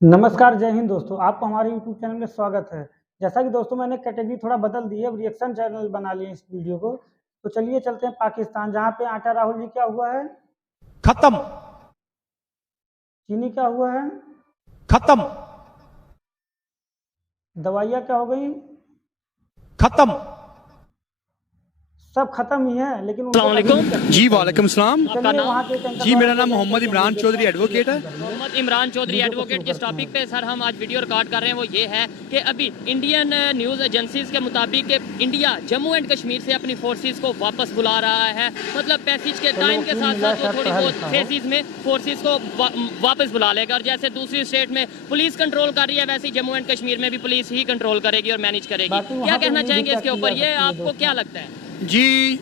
नमस्कार, जय हिंद दोस्तों। आपको हमारे यूट्यूब चैनल में स्वागत है। जैसा कि दोस्तों मैंने कैटेगरी थोड़ा बदल दी है, अब रिएक्शन चैनल बना लिए इस वीडियो को। तो चलिए चलते हैं पाकिस्तान, जहाँ पे आटा राहुल जी क्या हुआ है, खत्म। चीनी क्या हुआ है, खत्म। दवाइयाँ क्या हो गई, खत्म। सब खत्म ही है, लेकिन उनको जी वालेकुम सलाम। चलिए वहाँ के जी मेरा नाम मोहम्मद इमरान चौधरी एडवोकेट है। मोहम्मद इमरान चौधरी एडवोकेट। जिस टॉपिक पे सर हम आज वीडियो रिकॉर्ड कर रहे हैं वो ये है कि अभी इंडियन न्यूज़ एजेंसीज के मुताबिक कि इंडिया जम्मू एंड कश्मीर से अपनी फोर्सेस को वापस बुला रहा है। मतलब पैसेज के टाइम के साथ साथ वो थोड़ी बहुत फेजेस में फोर्सेस को वापस बुला लेगा। और जैसे दूसरी स्टेट में पुलिस कंट्रोल कर रही है, वैसे ही जम्मू एंड कश्मीर में भी पुलिस ही कंट्रोल करेगी और मैनेज करेगी। क्या कहना चाहेंगे इसके ऊपर, ये आपको क्या लगता है? जी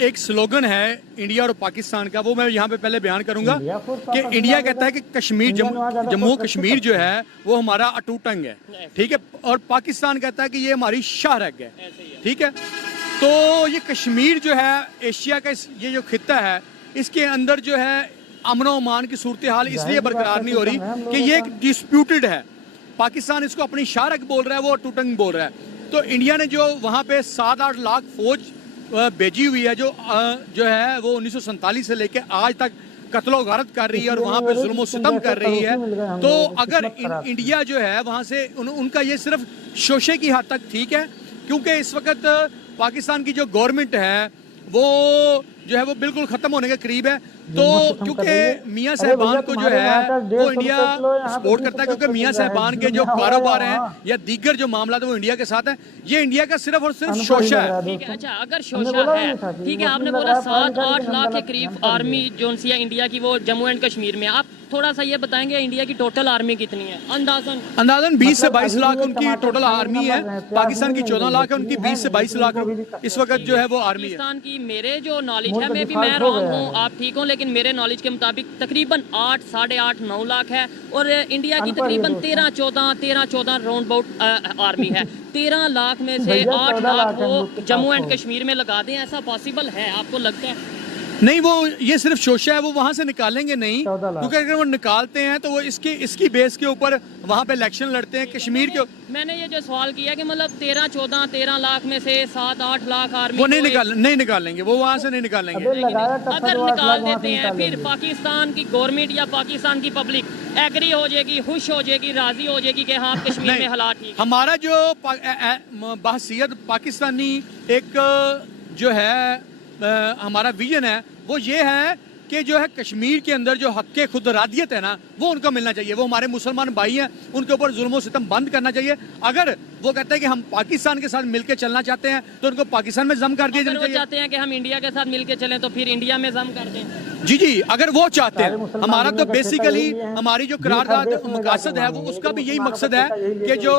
एक स्लोगन है इंडिया और पाकिस्तान का, वो मैं यहाँ पे पहले बयान करूंगा कि इंडिया कहता है कि कश्मीर जम्मू कश्मीर जो है वो हमारा अटूट अंग है, ठीक है, और पाकिस्तान कहता है कि ये हमारी शाहरग है, ठीक है। तो ये कश्मीर जो है एशिया का ये जो खित्ता है, इसके अंदर जो है अमन और अमान की सूरत हाल इसलिए बरकरार नहीं हो रही कि ये एक डिस्प्यूटेड है। पाकिस्तान इसको अपनी शाहरग बोल रहा है, वो अटूट अंग बोल रहा है। तो इंडिया ने जो वहाँ पे 7-8 लाख फौज भेजी हुई है, जो है वो 1947 से लेके आज तक कत्लो गारत कर रही है और वहाँ पे जुल्म सितम कर रही है। तो अगर इंडिया जो है वहाँ से उनका ये सिर्फ शोशे की हद तक ठीक है, क्योंकि इस वक्त पाकिस्तान की जो गवर्नमेंट है वो जो है वो बिल्कुल खत्म होने के करीब है। तो क्योंकि मियाँ साहबान को जो है वो इंडिया सपोर्ट करता है, क्योंकि मियाँ साहबान के जो कारोबार हैं या दीगर जो मामला है वो इंडिया के साथ है। ये इंडिया का सिर्फ और सिर्फ शोशा है, ठीक है। अच्छा, अगर शोशा है, ठीक है, आपने बोला 7-8 लाख के करीब आर्मी जो सी इंडिया की वो जम्मू एंड कश्मीर में। आप थोड़ा सा ये बताएंगे इंडिया की टोटल आर्मी कितनी है? अंदाजन 20 से 22 लाख उनकी टोटल आर्मी है। पाकिस्तान की 14 लाख है, उनकी 20 से 22 लाख इस वक्त जो है वो आर्मी है। पाकिस्तान की मेरे जो नॉलेज है, मैं भी मैं रॉन्ग हूँ, आप ठीक हो, लेकिन मेरे नॉलेज के मुताबिक तकरीबन 8, 8.5, 9 लाख है। और इंडिया की तकरीबन 13-14 राउंड अबाउट आर्मी है। 13 लाख में से 8 लाख वो जम्मू एंड कश्मीर में लगा दें, ऐसा पॉसिबल है? आपको लगता है? नहीं, वो ये सिर्फ शोशा है, वो वहां से निकालेंगे नहीं, क्योंकि अगर वो निकालते हैं तो वो इसकी बेस के ऊपर वहां पे इलेक्शन लड़ते हैं कश्मीर के। मैंने ये जो सवाल किया कि मतलब 13 लाख में से 7-8 लाख आर्मी वो नहीं निकालेंगे, वो वहां से नहीं निकालेंगे। अगर निकाल देते हैं, फिर पाकिस्तान की गवर्नमेंट या पाकिस्तान की पब्लिक एग्री हो जाएगी, खुश हो जाएगी, राजी हो जाएगी कि हाँ कश्मीर में हालात ठीक। हमारा जो बहसीयत पाकिस्तानी एक जो है हमारा विजन है वो ये है कि जो है कश्मीर के अंदर जो हक़ खुद रादियत है ना, वो उनको मिलना चाहिए। वो हमारे मुसलमान भाई हैं, उनके ऊपर जुल्म सितम बंद करना चाहिए। अगर वो कहते हैं कि हम पाकिस्तान के साथ मिलकर चलना चाहते हैं तो उनको पाकिस्तान में जम कर दिया जाना चाहिए। चाहते हैं कि हम इंडिया के साथ मिलकर चलें तो फिर इंडिया में जम कर दें। जी, अगर वो चाहते हैं। हमारा तो बेसिकली हमारी जो करारदाद मकसद है वो उसका भी यही मकसद है कि जो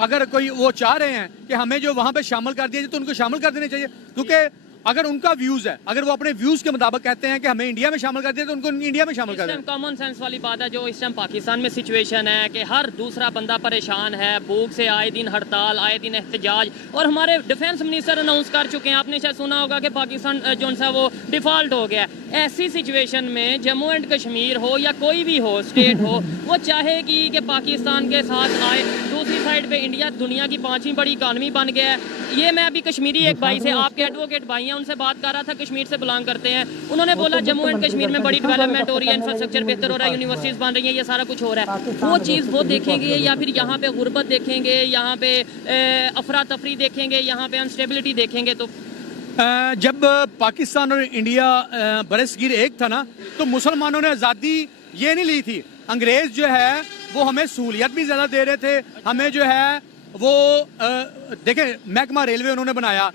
अगर कोई वो चाह रहे हैं कि हमें जो वहाँ पे शामिल कर दिया जाए तो उनको शामिल कर देने चाहिए। क्योंकि अगर उनका व्यूज है, अगर वो अपने व्यूज के मुताबिक कहते हैं कि हमें इंडिया में शामिल कर दिया तो उनको इंडिया में शामिल कर दें। कॉमन सेंस वाली बात है। जो इस टाइम पाकिस्तान में सिचुएशन है कि हर दूसरा बंदा परेशान है, भूख से आए दिन हड़ताल, आए दिन एहतजाज, और हमारे डिफेंस मिनिस्टर अनाउंस कर चुके हैं, आपने शायद सुना होगा कि पाकिस्तान जो सा वो डिफॉल्ट हो गया। ऐसी सिचुएशन में जम्मू एंड कश्मीर हो या कोई भी हो स्टेट हो, वो चाहेगी कि पाकिस्तान के साथ आए। दूसरी साइड पे इंडिया दुनिया की 5वीं बड़ी इकानमी बन गया है। ये मैं अभी कश्मीरी एक भाई से, आपके एडवोकेट भाई हैं, उनसे बात कर रहा था, कश्मीर से बिलोंग करते हैं। उन्होंने बोला जम्मू एंड कश्मीर में बड़ी डेवलपमेंट हो रही है, इंफ्रास्ट्रक्चर बेहतर हो रहा है, यूनिवर्सिटीज बन रही हैं, ये सारा कुछ हो रहा है। वो चीज़ वो देखेंगे या फिर यहाँ पे गुर्बत देखेंगे, यहाँ पे अफरा तफरी देखेंगे, यहाँ पे अनस्टेबिलिटी देखेंगे? तो जब पाकिस्तान और इंडिया बरसगीर एक था ना, तो मुसलमानों ने आज़ादी ये नहीं ली थी। अंग्रेज जो है वो हमें सहूलियत भी ज़्यादा दे रहे थे, हमें जो है वो देखें महकमा रेलवे उन्होंने बनाया,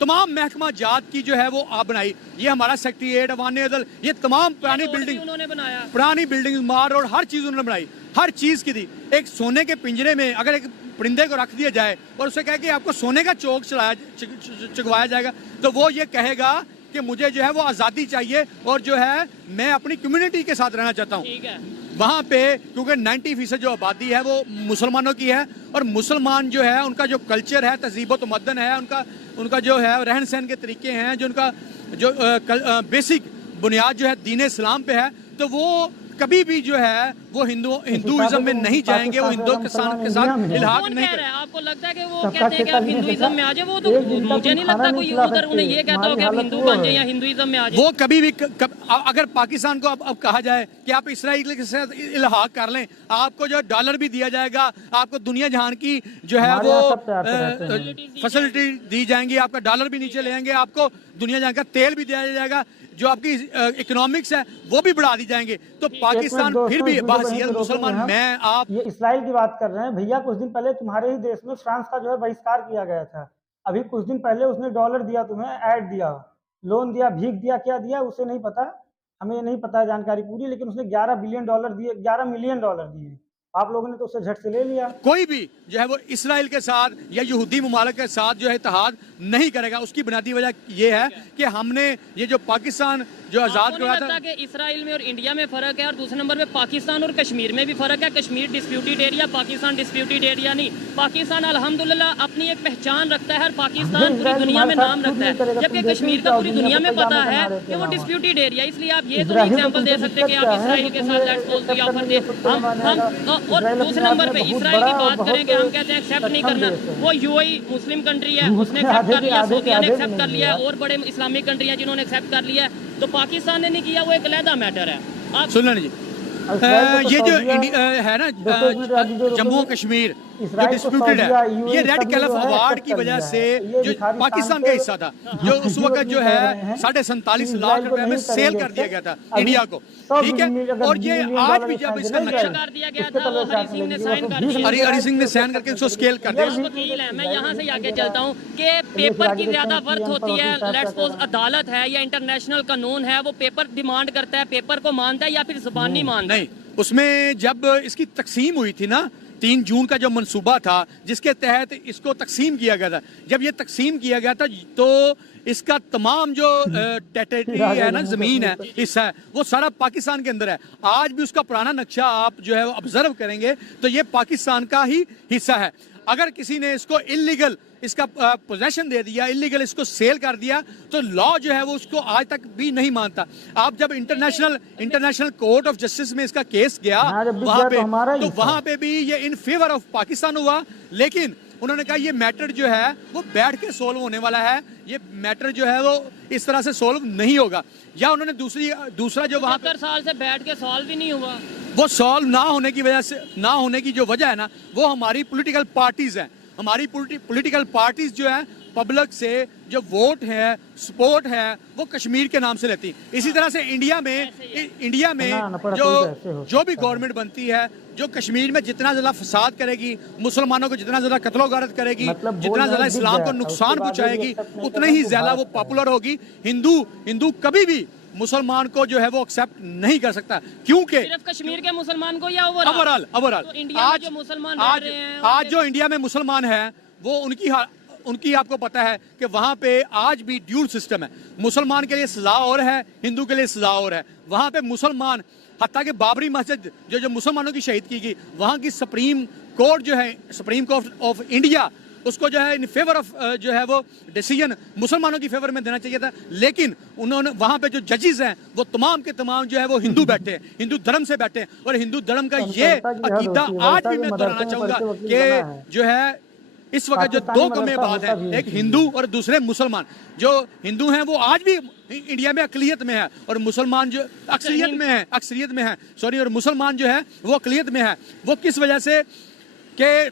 तमाम महकमा जात की जो है वो आप बनाई। ये हमारा सेक्रेटेरिएट, अवानी अदल, ये तमाम पुरानी बिल्डिंग उन्होंने बनाया, पुरानी बिल्डिंग, मार और हर चीज़ उन्होंने बनाई, हर चीज़ की थी। एक सोने के पिंजरे में अगर एक परिंदे को रख दिया जाए और उसे कहे कि आपको सोने का चौक चुगवाया जाएगा, तो वो ये कहेगा कि मुझे जो है वो आज़ादी चाहिए और जो है मैं अपनी कम्युनिटी के साथ रहना चाहता हूँ वहाँ पे, क्योंकि 90% जो आबादी है वो मुसलमानों की है। और मुसलमान जो है उनका जो कल्चर है, तहजीब तमद्दन है, उनका जो है रहन सहन के तरीके हैं, जो उनका जो बेसिक बुनियाद जो है दीन इस्लाम पे है, तो वो कभी भी जो है वो हिंदुइज्म में नहीं जाएंगे, वो हिंदुस्तान के साथ इल्हाक नहीं करेंगे। आपको लगता है कि वो कहते हैं कि आप हिंदुइज्म में आ जाए? वो तो मुझे नहीं लगता कोई उधर उन्हें ये कहता हो कि आप हिंदू बन जाए या हिंदुइज्म में आ जाए। वो कभी भी अगर पाकिस्तान को अब कहा जाए कि आप इसराइल के साथ इल्हाक कर लें, आपको जो डॉलर भी दिया जाएगा, आपको दुनिया जहान की जो है वो फैसिलिटी दी जाएंगी, आपका डॉलर भी नीचे ले आएंगे, आपको दुनिया जहां का तेल भी दिया जाएगा, जो आपकी इकोनॉमिक्स है वो भी बढ़ा दी जाएंगे। तो पाकिस्तान फिर भी बाहसियत मुसलमान मैं आप ये इसराइल की बात कर रहे हैं भैया। कुछ दिन पहले तुम्हारे ही देश में फ्रांस का जो है बहिष्कार किया गया था। अभी कुछ दिन पहले उसने डॉलर दिया, तुम्हें ऐड दिया, लोन दिया, भीख दिया, क्या दिया उसे नहीं पता, हमें नहीं पता है जानकारी पूरी, लेकिन उसने 11 बिलियन डॉलर दिए, 11 मिलियन डॉलर दिए। आप लोगों ने तो उसे झट से ले लिया। कोई भी जो है वो इसराइल के साथ या यहूदी मुमालिक के साथ जो है इत्तेहाद नहीं करेगा। उसकी बुनियादी वजह ये है कि हमने ये जो पाकिस्तान जो आजाद करवाया था कि इसराइल में और इंडिया में फर्क है, और दूसरे नंबर पे पाकिस्तान और कश्मीर में भी फर्क है। Kashmir disputed area, Pakistan disputed area नहीं। पाकिस्तान अल्हम्दुलिल्लाह अपनी एक पहचान रखता है, और पाकिस्तान पूरी दुनिया में नाम रखता है, जबकि कश्मीर का पूरी दुनिया में पता है कि वो डिस्प्यूटेड एरिया। इसलिए आप ये तो एग्जाम्पल दे सकते कि आप इसराइल के साथ लेट्स सपोज कोई ऑफर दे हम। और दूसरे नंबर पे इसराइल की बात करें कि हम कहते हैं एक्सेप्ट नहीं करना, वो यूएई मुस्लिम कंट्री है, उसने एक्सेप्ट कर लिया, सऊदीया ने एक्सेप्ट कर लिया, और बड़े इस्लामिक कंट्री हैं जिन्होंने एक्सेप्ट कर लिया है। तो पाकिस्तान ने नहीं किया, वो एक अलहदा मैटर है। आप सुन लें जी, ये जो है ना जम्मू कश्मीर जो डिस्प्यूटेड है, ये रेड कैलिफ अवार्ड की वजह से जो पाकिस्तान का हिस्सा था, जो उस वक्त जो है 47.5 लाख रुपए में सेल कर दिया गया था इंडिया को, ठीक है। और ये आज भी जब इसका नक्शा कर दिया गया था, वो हरी सिंह ने साइन कर दिया, हरी सिंह ने साइन करके उसको स्केल कर दिया। वकील है, मैं यहाँ से आगे चलता हूँ कि पेपर की ज्यादा वर्थ होती है। लेट्स सपोज अदालत है या इंटरनेशनल कानून है, वो पेपर डिमांड करता है, पेपर को मानता है या फिर जुबानी मानता है? नहीं, उसमें जब इसकी तकसीम हुई थी ना 3 जून का जो मंसूबा था जिसके तहत इसको तकसीम किया गया था, जब ये तकसीम किया गया था तो इसका तमाम जो टेरिटरी है ना, जमीन है, हिस्सा है, वो सारा पाकिस्तान के अंदर है। आज भी उसका पुराना नक्शा आप जो है ऑब्जर्व करेंगे तो ये पाकिस्तान का ही हिस्सा है। अगर किसी ने इसको इलीगल इसका पोजेशन दे दिया, इलीगल इसको सेल कर दिया, तो लॉ जो है वो उसको आज तक भी नहीं मानता। आप जब इंटरनेशनल कोर्ट ऑफ जस्टिस में इसका केस गया वहां पे, तो वहां पे भी ये इन फेवर ऑफ पाकिस्तान हुआ, लेकिन उन्होंने कहा ये मैटर जो है वो बैठ के सोल्व होने वाला है, ये मैटर जो है वो इस तरह से सोल्व नहीं होगा। या उन्होंने दूसरा जो वहां 70 साल से बैठ के सॉल्व भी नहीं हुआ, वो सॉल्व ना होने की वजह से, ना होने की जो वजह है ना, वो हमारी पॉलिटिकल पार्टीज हैं। हमारी पॉलिटिकल पार्टीज जो है पब्लिक से जो वोट है, सपोर्ट है, वो कश्मीर के नाम से लेती। इसी तरह से इंडिया में जो भी गवर्नमेंट बनती है, जो कश्मीर में जितना ज्यादा फसाद करेगी, मुसलमानों को जितना ज्यादा कत्लो गारत करेगी, जितना ज्यादा इस्लाम को नुकसान पहुंचाएगी, उतने ही ज्यादा वो पॉपुलर होगी। हिंदू कभी भी मुसलमान को जो है वो एक्सेप्ट नहीं कर सकता, क्योंकि सिर्फ कश्मीर के मुसलमान को या ओवरऑल तो इंडिया में जो मुसलमान आज जो इंडिया में मुसलमान है वो उनकी आपको पता है कि वहां पे आज भी ड्यूल सिस्टम है। मुसलमान के लिए सजा और है, हिंदू के लिए सजा और है। वहां पे मुसलमान, हत्ता कि बाबरी मस्जिद जो मुसलमानों की शहीद की गई, वहां की सुप्रीम कोर्ट जो है, सुप्रीम कोर्ट ऑफ इंडिया, उसको जो है इन फेवर ऑफ जो है वो डिसीजन मुसलमानों की फेवर में देना चाहिए था, लेकिन उन्होंने वहां पे जो जजेस हैं वो तमाम के तमाम जो है वो हिंदू बैठे हैं, हिंदू धर्म से बैठे हैं। और हिंदू धर्म का ये अकीदा आज भी मैं दोहराना चाहूंगा कि जो है इस वक्त जो दो कौमें है, एक हिंदू और दूसरे मुसलमान। जो हिंदू हैं वो आज भी इंडिया में अकलियत में है, और मुसलमान जो अक्सरियत में है और मुसलमान जो है वो अकलियत में है। वो किस वजह से कि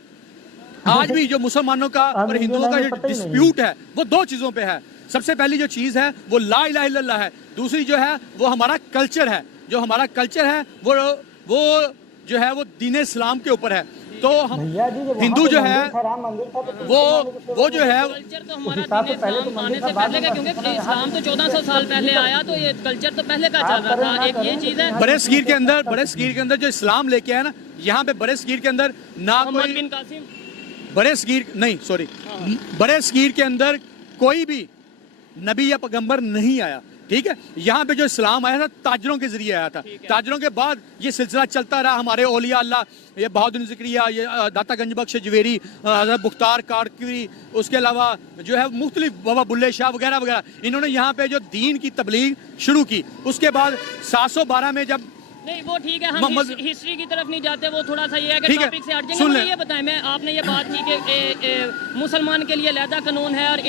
आज भी जो मुसलमानों का और हिंदुओं का जो डिस्प्यूट है वो 2 चीजों पे है। सबसे पहली जो चीज है वो ला इलाहा इल्लल्लाह है, दूसरी जो है वो हमारा कल्चर है। जो हमारा कल्चर है वो जो है वो दीन इस्लाम के ऊपर है। तो हम हिंदू जो है वो जो है कल्चर तो हमारा दीन इस्लाम आने से पहले का, क्योंकि इस्लाम तो 1400 साल पहले आया, तो ये कल्चर तो पहले का चल रहा था। एक ये चीज है बड़े सगीर के अंदर जो इस्लाम लेके आया ना, यहाँ पे बड़े सगीर के अंदर ना कोई बड़े सगीर के अंदर कोई भी नबी या पैगंबर नहीं आया, ठीक है। यहाँ पे जो इस्लाम आया था ताजरों के जरिए आया था। ताजरों के बाद ये सिलसिला चलता रहा। हमारे औलिया अल्लाह, ये बहादुर ज़िक्रिया, ये दाता गंज बख्श जवेरी, हज़रत मुख्तार काकरी, उसके अलावा जो है मुख्तलिफ बाबा बुल्ले शाह वगैरह वगैरह, इन्होंने यहाँ पे जो दीन की तबलीग शुरू की। उसके बाद 712 में जब नहीं वो ठीक है, हम हिस्ट्री की तरफ नहीं जाते, वो थोड़ा सा ये है कि टॉपिक से हट जाएंगे। मुझे ये बताएं, मैं आपने ये बात की कि मुसलमान के लिए अलहदा कानून है और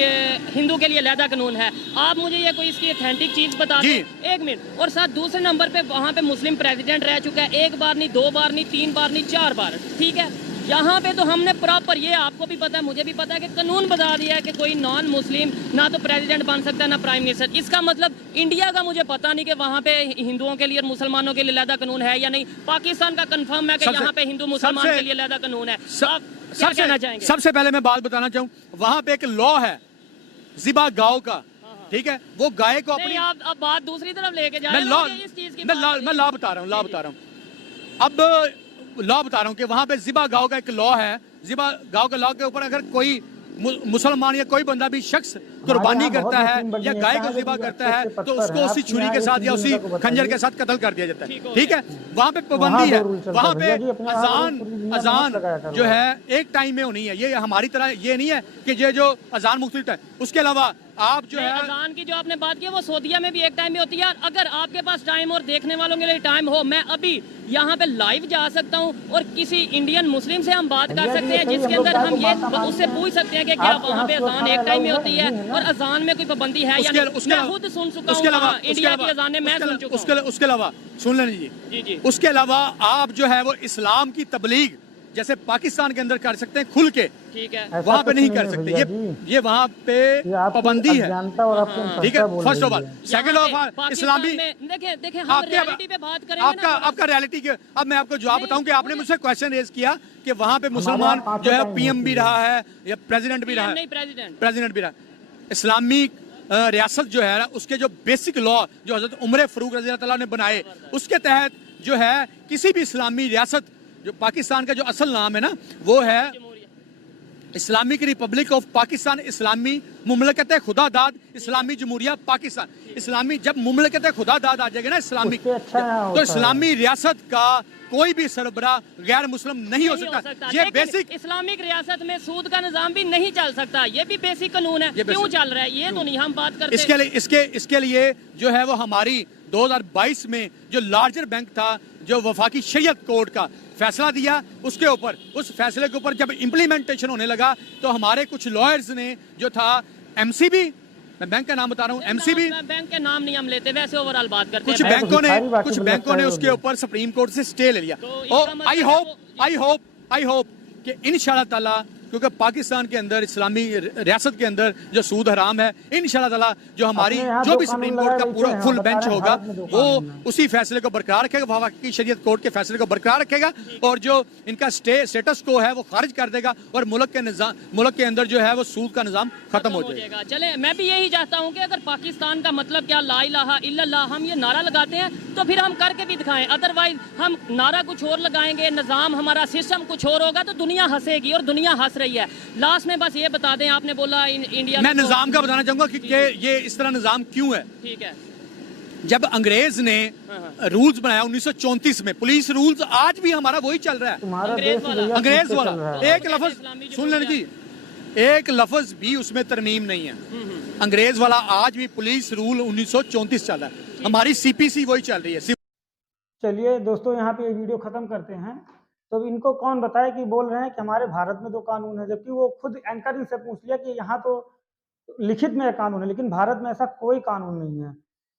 हिंदू के लिए अलहदा कानून है, आप मुझे ये कोई इसकी ऑथेंटिक चीज बता दें, एक मिनट। और साथ दूसरे नंबर पे वहाँ पे मुस्लिम प्रेसिडेंट रह चुका है, 1 बार नहीं, 2 बार नहीं, 3 बार नहीं, 4 बार, ठीक है। यहाँ पे तो हमने प्रॉपर, ये आपको भी पता है मुझे भी पता है कि कानून बता दिया है कि कोई नॉन मुस्लिम ना तो प्रेसिडेंट बन सकता है ना प्राइम मिनिस्टर। इसका मतलब इंडिया का मुझे पता नहीं कि वहाँ पे हिंदुओं के लिए और मुसलमानों के लिए अलहदा कानून है या नहीं। पाकिस्तान का कंफर्म है कि यहाँ पे हिंदू मुसलमान के लिए अलहदा कानून है। आप क्या कहना चाहेंगे? सबसे पहले मैं बात बताना चाहूँ, वहाँ पे एक लॉ है ज़िबा गाँव का, ठीक है, वो गाय को अपनी, आप बात दूसरी तरफ लेके जा रहे हैं इस चीज की। मैं लॉ बता रहा हूँ। अब लॉ बता रहा हूँ कि वहाँ पे ज़िबा गाँव का एक लॉ है। ज़िबा गाँव के लॉ के ऊपर अगर कोई मुसलमान या कोई बंदा भी शख्स कुर्बानी करता है या गाय को ज़िबा करता है तो उसको उसी छुरी के साथ या उसी खंजर के साथ कत्ल कर दिया जाता है, ठीक है। वहाँ पे पाबंदी है, वहाँ पे अजान जो है एक टाइम में होनी है। ये हमारी तरह ये नहीं है कि ये जो अजान मुख्तलिफ है। उसके अलावा आप जो है अजान की जो आपने बात की वो सऊदीया में भी एक टाइम में होती है। अगर आपके पास टाइम और देखने वालों के लिए टाइम हो, मैं अभी यहाँ पे लाइव जा सकता हूँ और किसी इंडियन मुस्लिम से हम बात कर सकते हैं जिसके अंदर हम ये उससे पूछ सकते हैं कि क्या वहाँ पे अजान एक टाइम में होती है और अजान में कोई पाबंदी है या नहीं। मैं खुद सुन चुका हूँ इंडिया की अजानें, मैं सुन चुका हूँ। उसके अलावा सुन लें जी, उसके अलावा आप जो है वो इस्लाम की तबलीग जैसे पाकिस्तान के अंदर कर सकते हैं खुल के, ठीक है, वहाँ पे नहीं कर सकते। ये वहाँ पे पाबंदी है, ठीक है। First of all, second of इस्लामी, देखिए हम रियलिटी पे बात करेंगे आपका रियलिटी के। अब मैं आपको जवाब बताऊं कि आपने मुझसे क्वेश्चन रेज किया कि वहाँ पे मुसलमान जो है पीएम भी रहा है या प्रेसिडेंट भी रहा है, प्रेसिडेंट भी रहा है। इस्लामी रियासत जो है उसके जो बेसिक लॉ जो हजरत उमर फारूक रज़ी अल्लाह तआला ने बनाए, उसके तहत जो है किसी भी इस्लामी रियासत, जो पाकिस्तान का जो असल नाम है ना वो है इस्लामिक रिपब्लिक ऑफ पाकिस्तान, इस्लामी मुमलकत खुदादाद इस्लामी जमहूरिया पाकिस्तान। इस्लामी जब मुमलकत खुदादाद आ जाएगा ना इस्लामिक, तो इस्लामी रियासत का कोई भी सरबरा गैर मुस्लिम नहीं हो सकता। ये बेसिक इस्लामिक रियासत में सूद का निजाम भी नहीं चल सकता, ये भी बेसिक कानून है। क्यों चल रहा है ये तो नहीं हम बात करते। इसके लिए जो है वो हमारी 2022 में जो लार्जर बैंक था, जो वफाकी शरीयत कोर्ट का फैसला दिया, उसके ऊपर, उस फैसले के ऊपर जब इम्प्लीमेंटेशन होने लगा तो हमारे कुछ लॉयर्स ने जो था एमसीबी, मैं बैंक का नाम बता रहा हूँ, एमसीबी, बैंक के नाम नहीं हम लेते, वैसे ओवरऑल बात करते हैं। कुछ बैंकों ने उसके ऊपर सुप्रीम कोर्ट से स्टे ले लिया। और आई होप कि इंशाल्लाह ताला, क्योंकि पाकिस्तान के अंदर इस्लामी रियासत के अंदर जो सूद हराम है, इंशाल्लाह ताला जो हमारी जो भी सुप्रीम कोर्ट का पूरा फुल बेंच होगा वो उसी फैसले को बरकरार रखेगा, वफाकी शरीयत कोर्ट के फैसले को बरकरार रखेगा और जो इनका स्टेटस को है वो खारिज कर देगा और मुल्क के अंदर जो है वो सूद का निज़ाम खत्म हो जाएगा। चले, मैं भी यही चाहता हूँ कि अगर पाकिस्तान का मतलब क्या ला इलाहा इल्लल्लाह हम ये नारा लगाते हैं तो फिर हम करके भी दिखाएं। अदरवाइज हम नारा कुछ और लगाएंगे, निज़ाम हमारा सिस्टम कुछ और होगा तो दुनिया हंसेगी और दुनिया हंस रही है। लास्ट में बस ये बता दें, आपने बोला इंडिया, मैं निजाम का बताना चाहूंगा कि ये इस तरह निजाम क्यों है। ठीक है, जब अंग्रेज ने रूल्स बनाया 1934 में, पुलिस रूल्स आज भी हमारा वही चल रहा है, अंग्रेज वाला। एक लफ्ज सुन लेना जी, एक लफ्ज भी उसमें तरमीम नहीं है। अंग्रेज वाला आज भी पुलिस रूल 1934 चल रहा है, हमारी सीपीसी वही चल रही है। चलिए दोस्तों, यहाँ पे ये वीडियो खत्म करते हैं। तो इनको कौन बताए कि बोल रहे हैं कि हमारे भारत में तो कानून है, जबकि वो खुद एंकर इनसे पूछ लिया कि यहाँ तो लिखित में कानून है, लेकिन भारत में ऐसा कोई कानून नहीं है।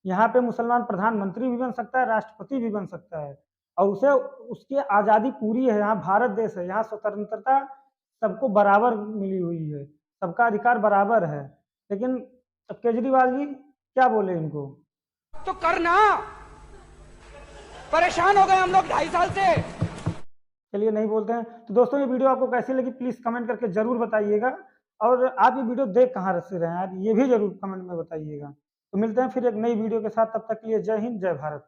यहाँ पे मुसलमान प्रधानमंत्री भी बन सकता है, राष्ट्रपति भी बन सकता है और उसे उसकी आज़ादी पूरी है। यहाँ भारत देश है, यहाँ स्वतंत्रता सबको बराबर मिली हुई है, सबका अधिकार बराबर है। लेकिन अब केजरीवाल जी क्या बोले इनको, तो करना, परेशान हो गए हम लोग 2.5 साल से। चलिए नहीं बोलते हैं। तो दोस्तों ये वीडियो आपको कैसी लगी प्लीज़ कमेंट करके ज़रूर बताइएगा और आप ये वीडियो देख कहाँ से रहे हैं यार, ये भी ज़रूर कमेंट में बताइएगा। तो मिलते हैं फिर एक नई वीडियो के साथ, तब तक के लिए जय हिंद, जय भारत।